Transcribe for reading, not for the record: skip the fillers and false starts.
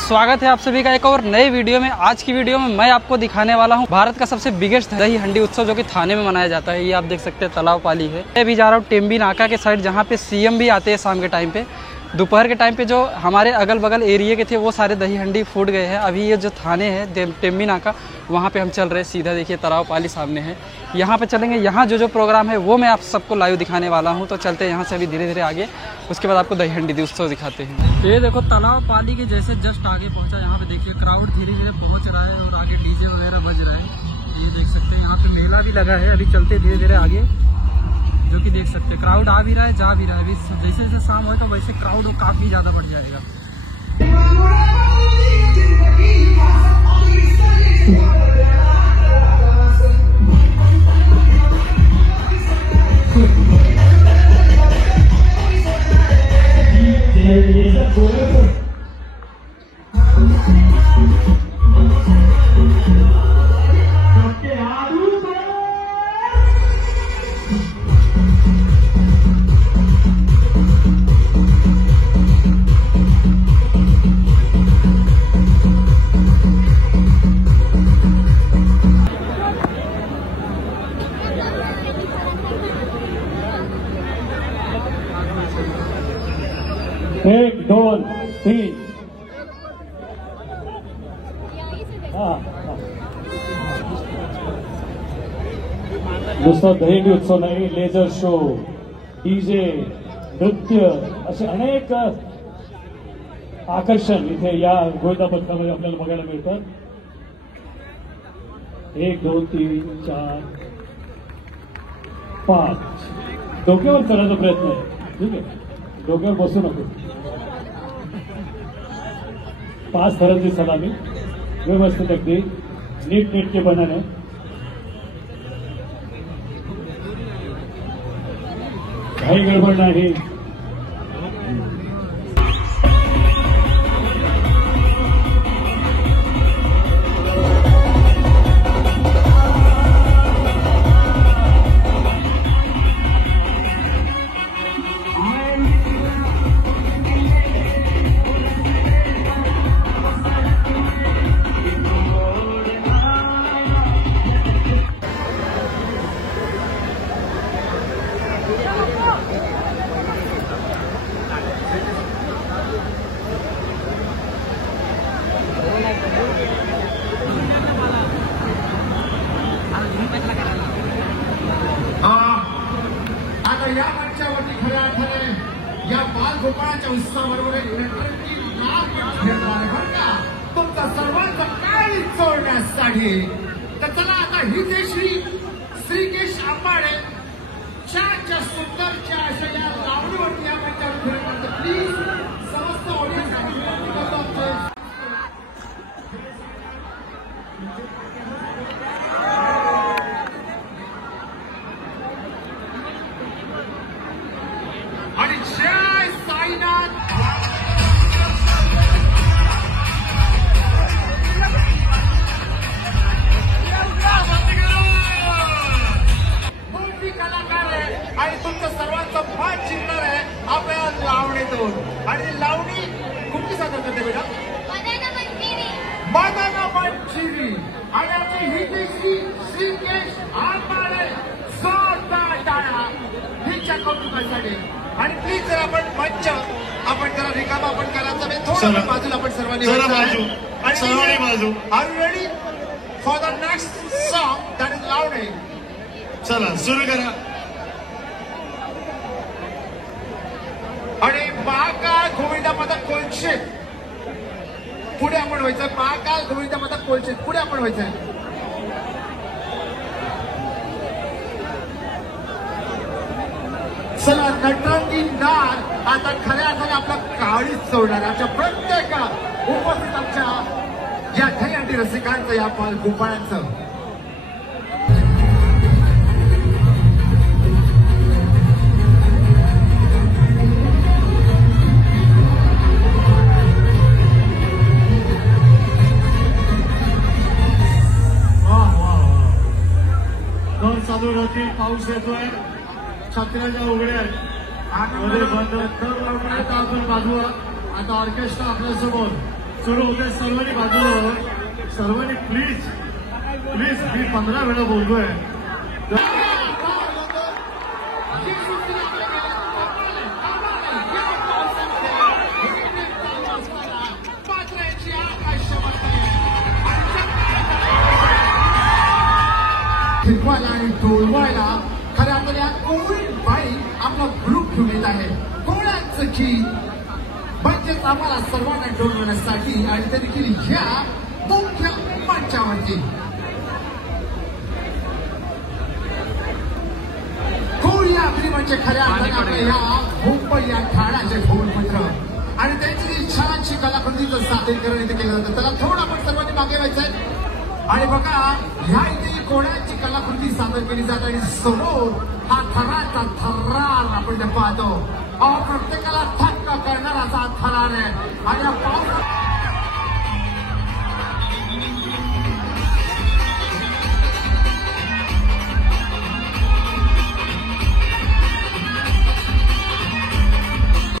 स्वागत है आप सभी का एक और नए वीडियो में। आज की वीडियो में मैं आपको दिखाने वाला हूं भारत का सबसे बिगेस्ट दही हंडी उत्सव जो कि थाने में मनाया जाता है। ये आप देख सकते हैं तालाब पाली है। मैं भी जा रहा हूं टेम्बी नाका के साइड, जहां पे सीएम भी आते हैं शाम के टाइम पे। दोपहर के टाइम पे जो हमारे अगल बगल एरिया के थे वो सारे दही हंडी फूट गए हैं। अभी ये जो थाने है टेम्बी नाका, वहाँ पे हम चल रहे हैं। सीधा देखिए तालाब पाली सामने है, यहाँ पे चलेंगे। यहाँ जो प्रोग्राम है वो मैं आप सबको लाइव दिखाने वाला हूँ। तो चलते हैं यहाँ से अभी धीरे धीरे आगे, उसके बाद आपको दही हंडी उत्सव दिखाते हैं। ये देखो तालाब पाली के जैसे जस्ट आगे पहुँचा। यहाँ पे देखिए क्राउड धीरे धीरे पहुँच रहा है और आगे डीजे वगैरह बज रहा है। ये देख सकते हैं यहाँ पे मेला भी लगा है। अभी चलते धीरे धीरे आगे, जो कि देख सकते हैं क्राउड आ भी रहा है जा भी रहा है। अभी जैसे जैसे शाम होगा वैसे क्राउड काफ़ी ज़्यादा बढ़ जाएगा। एक दोन तीन नुसतं दहीहंडी उत्सव नाही, लेझर शो, डीजे, नृत्य असे अनेक आकर्षण इथे या गोविंदा पथकामध्ये आपल्याला बघायला मिळतात। 1 2 3 4 5 डोक्यावर करायचा प्रयत्न आहे, ठीक आहे, डोक्यावर बसू नको। 5 थरांची सलामी व्यवस्थित अगदी नीटनेटकेपणाने। काही गडबड नाही। आता या मंचावरती खऱ्या अर्थाने या बालगोपाळाच्या उत्सवाबरोबर एक नटरंगी नाच खेळणार आहे बरं का, तुमचा सर्वांचा काळी चोरण्यासाठी। तर चला आता ही जे श्रीकेश आंबाडे च्या सुंदरच्या अशा या लावणीवरती या मंचावर खेळणार। प्लीज समस्त ऑडियन्स आणि जय साईनाथ। मोठी कलाकार आहे आणि तुमचं सर्वांचं मान जिंकणार आहे आपल्या लावणीतून। आणि लावणी कुठली सादर करते बेटा? मदन मंजिरी। आणि आमची ही जी श्रीकेश आंबाडे, जोरदार टाळ्या हिच्या कौतुकासाठी। आणि प्लीज जर आपण मंच आपण जरा रिकामा आपण करायचं नाही, थोडं बाजूला आपण सर्वांनी बाजू। Are you ready for the next song that is Lavani? चला सुरू करा। आणि महाकाळ गोविंदा पथक कोलशे पुढे आपण व्हायचं। महाकाळ गोविंदा पथक कोलशे पुढे आपण व्हायचं। चला नटरंगी नाच आता खऱ्या अर्थाने आपला काळीच सोडणार। आमच्या प्रत्येक उपस्थित आमच्या या दहीहंडी रसिकांचं, या गोपाळांचं चालू राहतील. पाऊस येतोय, छत्र्याच्या उघड्या आहेत, मध्ये बंद. आता आपण बाजूला, आता ऑर्केस्ट्रा आपल्यासमोर सुरू होते. सर्वांनी बाजूला, सर्वांनी प्लीज प्लीज, मी 15 वेळा बोलतोय. फिरवायला आणि डोलवायला खऱ्या आपल्या कोळी बाई आपला ग्रुप घेऊन येत आहे. कोळ्यांचं गीत म्हणजेच आम्हाला सर्वांना डोलवण्यासाठी आणि तरी केली ह्या मुख्य मंचावरती. कोळी आखरी म्हणजे खऱ्या अर्थाने आपल्या ह्या मुंबई या ठाण्याचे ढोलपत्र आणि त्यांची छानशी कलाकृतीचं सादरीकरण इथे केलं जातं. त्याला थोडं आपण सर्वांनी मागे व्हायचंय. आणि बघा, ह्या इथे कोणाची कलाकृती सादर केली जाते आणि समोर हा थराचा थरार आपण पाहतो. प्रत्येकाला थक्क करणारा असा थरार आहे. आणि